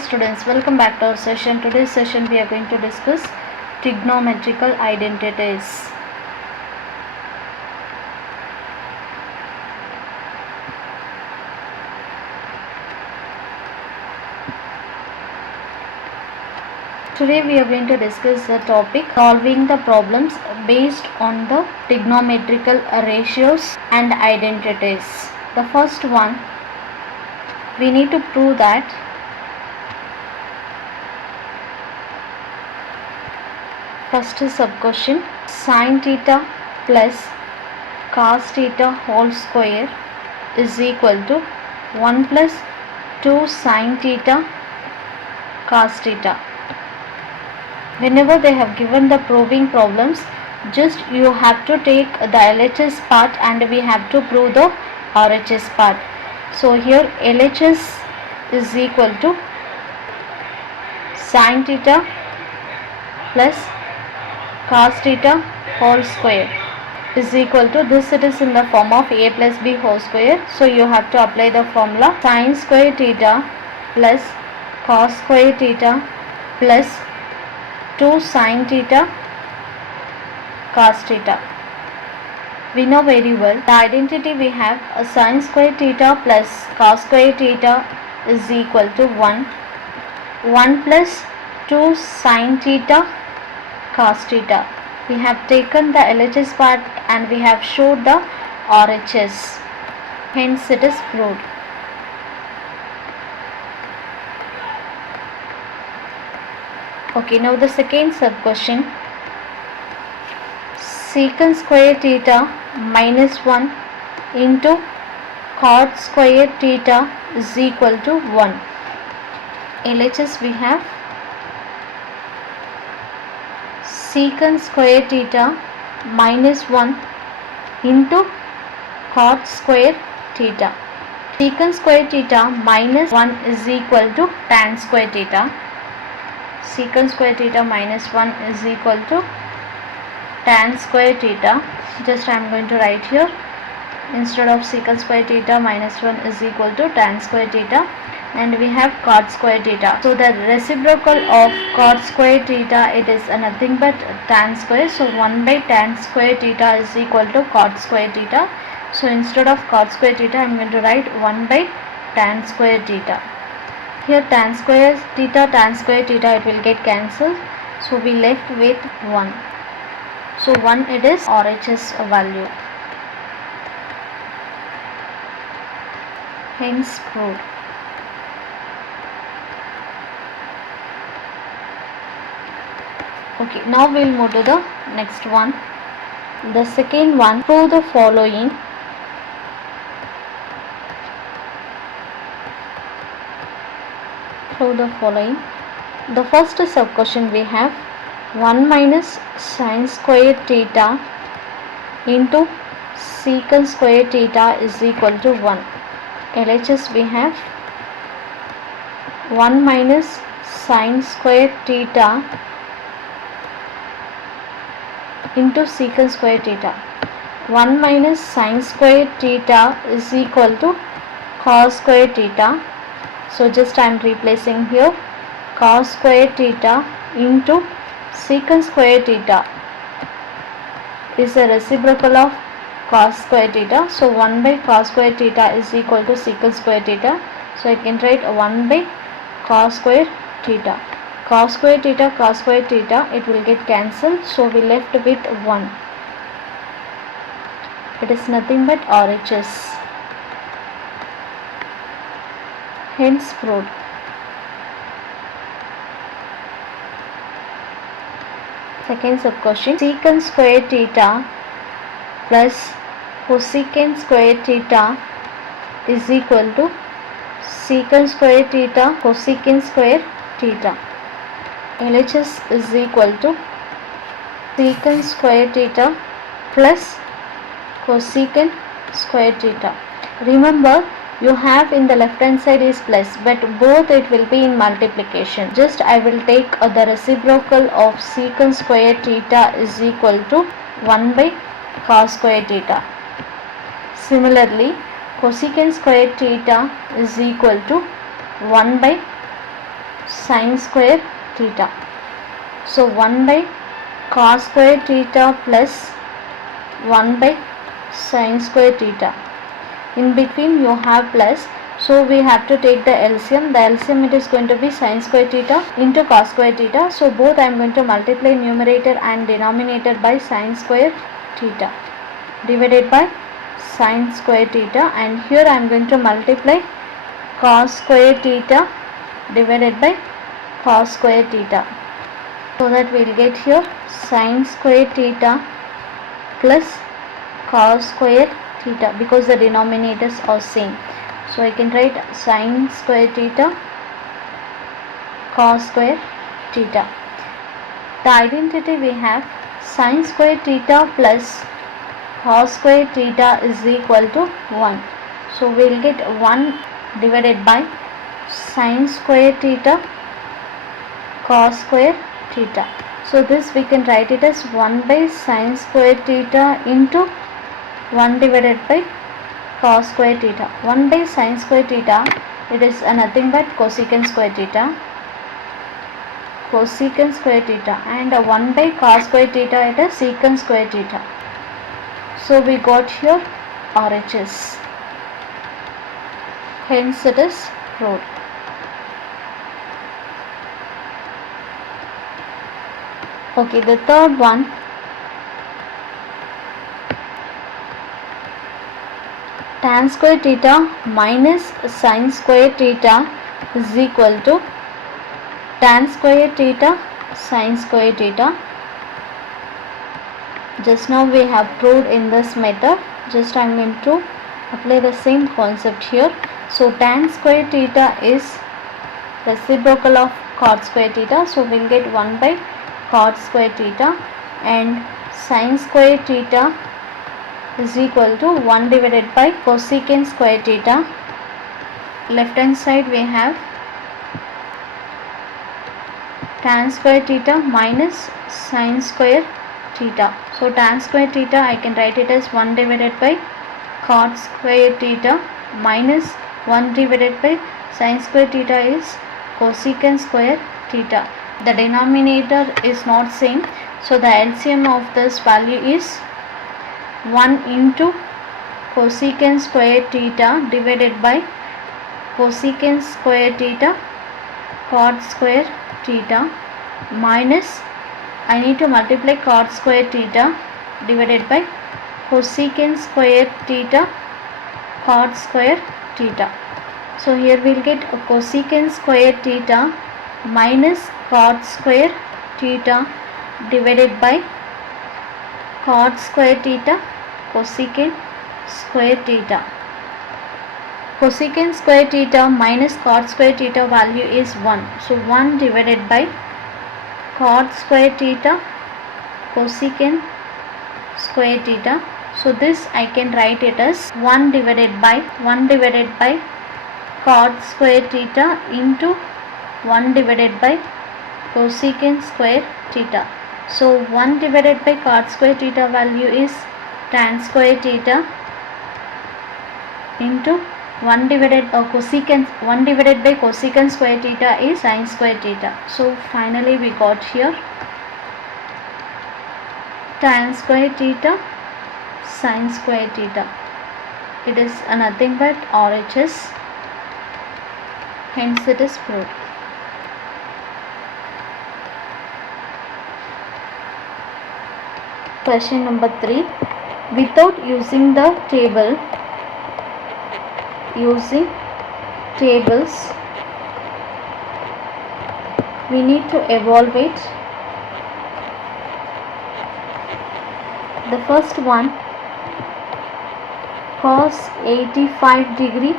students, welcome back to our session. Today's session we are going to discuss trigonometrical identities. Today we are going to discuss the topic solving the problems based on the trigonometrical ratios and identities. The first one, we need to prove that first sub question, sin theta plus cos theta whole square is equal to 1 plus 2 sin theta cos theta. Whenever they have given the proving problems, just you have to take the LHS part and we have to prove the RHS part. So here LHS is equal to sin theta plus cos theta whole square is equal to this. It is in the form of a plus b whole square. So you have to apply the formula sin square theta plus cos square theta plus 2 sin theta cos theta. We know very well the identity we have a sin square theta plus cos square theta is equal to 1 plus 2 sin theta cos theta. We have taken the LHS part and we have showed the RHS. Hence it is proved. Okay, now the second sub question, secant square theta minus 1 into cot square theta is equal to 1. LHS we have secant square theta minus 1 into cot square theta. Secant square theta minus 1 is equal to tan square theta. Secant square theta minus 1 is equal to tan square theta. Just I am going to write here, instead of secant square theta minus 1 is equal to tan square theta, and we have cot square theta. So the reciprocal of cot square theta, it is nothing but tan square. So 1 by tan square theta is equal to cot square theta. So instead of cot square theta, I am going to write 1 by tan square theta. Here tan square theta, it will get cancelled. So we left with 1. So 1 it is RHS value. Hence proved. Okay, now we will move to the next one. The second one, prove the following. The first sub question we have 1 minus sin square theta into secant square theta is equal to 1. LHS we have 1 minus sin square theta into secant square theta. 1 minus sin square theta is equal to cos square theta. So just I am replacing here cos square theta into secant square theta is a reciprocal of cos square theta. So 1 by cos square theta is equal to secant square theta. So I can write 1 by cos square theta. Cos square theta, it will get cancelled. So we left with 1. It is nothing but RHS. Hence proved. Second sub question, secant square theta plus cosecant square theta is equal to secant square theta cosecant square theta. LHS is equal to secant square theta plus cosecant square theta. Remember, you have in the left hand side is plus, but both it will be in multiplication. Just I will take the reciprocal of secant square theta is equal to 1 by cos square theta. Similarly, cosecant square theta is equal to 1 by sine square theta. So 1 by cos square theta plus 1 by sine square theta. In between you have plus, so we have to take the LCM. The LCM, it is going to be sine square theta into cos square theta. So both I am going to multiply numerator and denominator by sine square theta divided by sine square theta, and here I am going to multiply cos square theta divided by cos square theta, so that we will get here sine square theta plus cos square theta, because the denominators are same. So I can write sine square theta cos square theta. The identity we have sine square theta plus cos square theta is equal to 1. So we will get 1 divided by sine square theta cos square theta. So this we can write it as 1 by sine square theta into 1 divided by cos square theta. 1 by sine square theta, it is nothing but cosecant square theta, cosecant square theta, and 1 by cos square theta, it is secant square theta. So we got here RHS. Hence it is proved. Okay, the third one, tan square theta minus sine square theta is equal to tan square theta sine square theta. Just now we have proved in this method. Just I am going to apply the same concept here. So tan square theta is reciprocal of cot square theta. So we will get 1 by cot square theta, and sine square theta is equal to 1 divided by cosecant square theta. Left hand side we have tan square theta minus sine square theta. So tan square theta, I can write it as 1 divided by cot square theta minus 1 divided by sine square theta is cosecant square theta. The denominator is not same, so the LCM of this value is 1 into cosecant square theta divided by cosecant square theta cot square theta minus, I need to multiply cot square theta divided by cosecant square theta cot square theta. So here we will get a cosecant square theta minus cot square theta divided by cot square theta cosecant square theta. Cosecant square theta minus cot square theta value is 1. So 1 divided by cot square theta cosecant square theta. So this I can write it as 1 divided by cot square theta into 1 divided by cosecant square theta. So 1 divided by cot square theta value is tan square theta into 1 divided by cosecant square theta is sine square theta. So finally we got here tan square theta sine square theta. It is nothing but RHS. Hence it is proved. Question number 3. Without using the tables, we need to evaluate the first one, cos 85 degree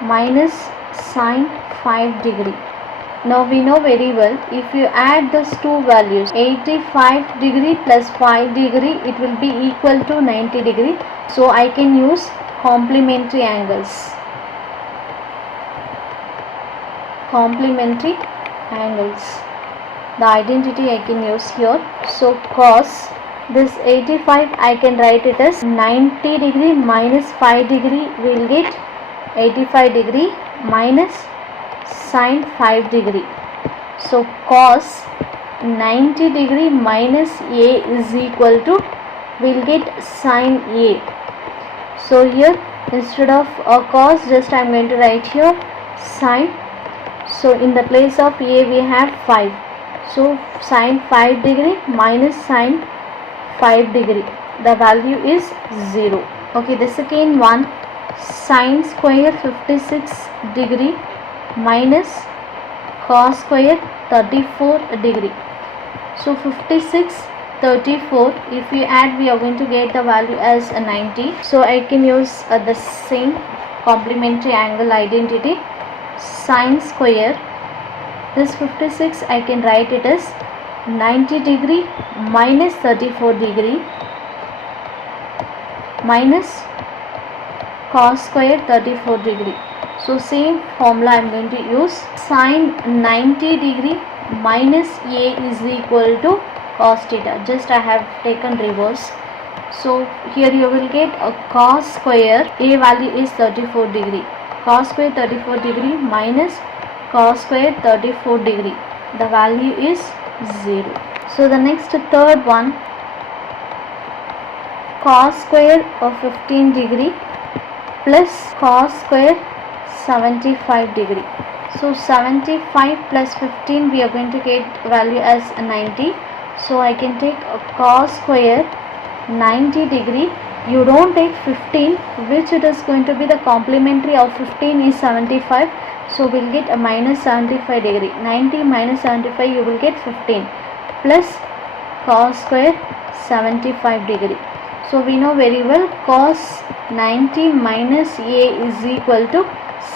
minus sine 5 degree. Now we know very well, if you add these two values, 85 degree plus 5 degree, it will be equal to 90 degree. So I can use complementary angles. The identity I can use here. So cos this 85, I can write it as 90 degree minus 5 degree, we will get 85 degree minus sine 5 degree. So cos 90 degree minus A is equal to, we'll get sin A. So here instead of cos, just I am going to write here sin. So in the place of A we have 5. So sin 5 degree minus sin 5 degree, the value is 0. Okay, the second one, sin square 56 degree minus cos square 34 degree. So 56, 34, if we add we are going to get the value as 90. So I can use the same complementary angle identity, sin square, this 56 I can write it as 90 degree minus 34 degree minus cos square 34 degree. So same formula I am going to use, sin 90 degree minus A is equal to cos theta. Just I have taken reverse. So here you will get a cos square, A value is 34 degree, cos square 34 degree minus cos square 34 degree, the value is 0. So the next third one, cos square of 15 degree plus cos square 75 degree. So 75 plus 15 we are going to get value as 90. So I can take a cos square 90 degree. You don't take 15, which it is going to be the complementary of 15 is 75. So we'll get a minus 75 degree. 90 minus 75 you will get 15 plus cos square 75 degree. So we know very well cos 90 minus A is equal to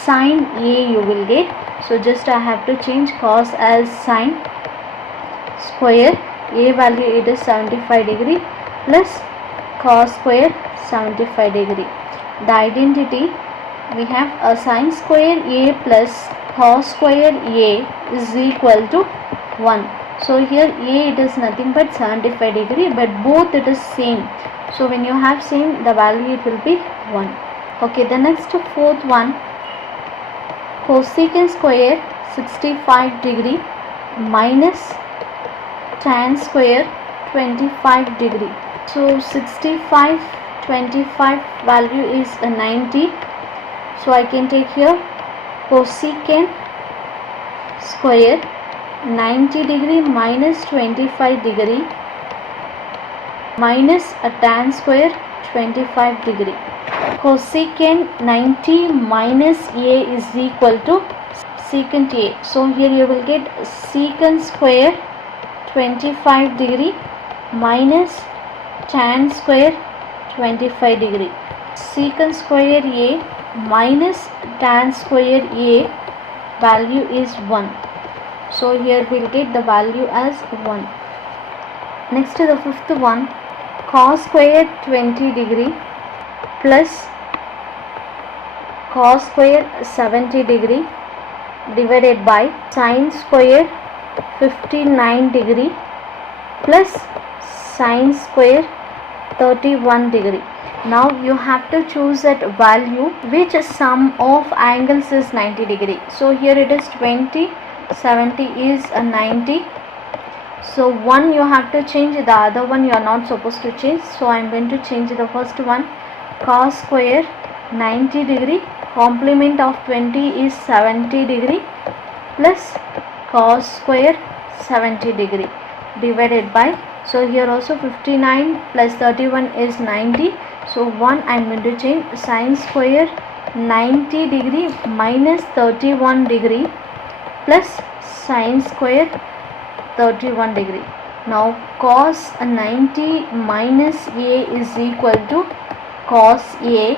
sin A you will get. So just I have to change cos as sin square, A value it is 75 degree plus cos square 75 degree. The identity we have a sin square A plus cos square A is equal to 1. So here A it is nothing but 75 degree, but both it is same. So when you have same, the value it will be 1. Okay, the next fourth one, cosecant square 65 degree minus tan square 25 degree. So 65, 25 value is 90. So I can take here cosecant square 90 degree minus 25 degree minus a tan square 25 degree. Cosecant 90 minus A is equal to secant A. So here you will get secant square 25 degree minus tan square 25 degree. Secant square A minus tan square A value is 1. So here we will get the value as 1. Next to the fifth one, cos square 20 degree plus cos square 70 degree divided by sin square 59 degree plus sin square 31 degree. Now you have to choose that value which sum of angles is 90 degree. So here it is 20, 70 is a 90. So one you have to change, the other one you are not supposed to change. So I am going to change the first one, cos square 90 degree, complement of 20 is 70 degree plus cos square 70 degree divided by, so here also 59 plus 31 is 90. So 1 I am going to change, sin square 90 degree minus 31 degree plus sin square 31 degree. Now cos 90 minus A is equal to cos A,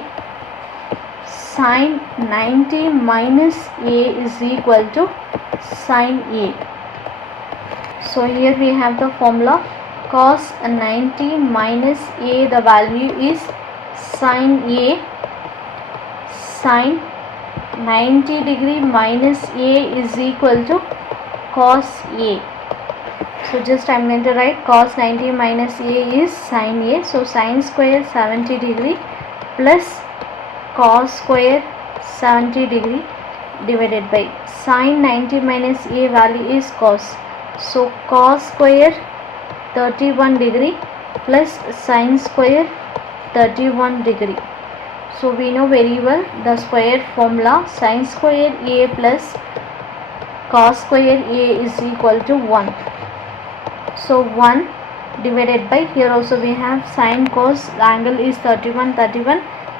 sin 90 minus A is equal to sin A. So here we have the formula, cos 90 minus A, the value is sin A, sin 90 degree minus A is equal to cos A. So just I am going to write cos 90 minus A is sin A. So sin square 70 degree plus cos square 70 degree divided by sine 90 minus a value is cos. So cos square 31 degree plus sine square 31 degree. So we know very well the square formula, sine square a plus cos square a is equal to 1. So 1 divided by, here also we have sine cos, the angle is 31,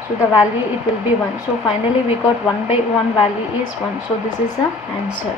so the value it will be 1. So finally we got 1 by 1 value is 1. So this is the answer.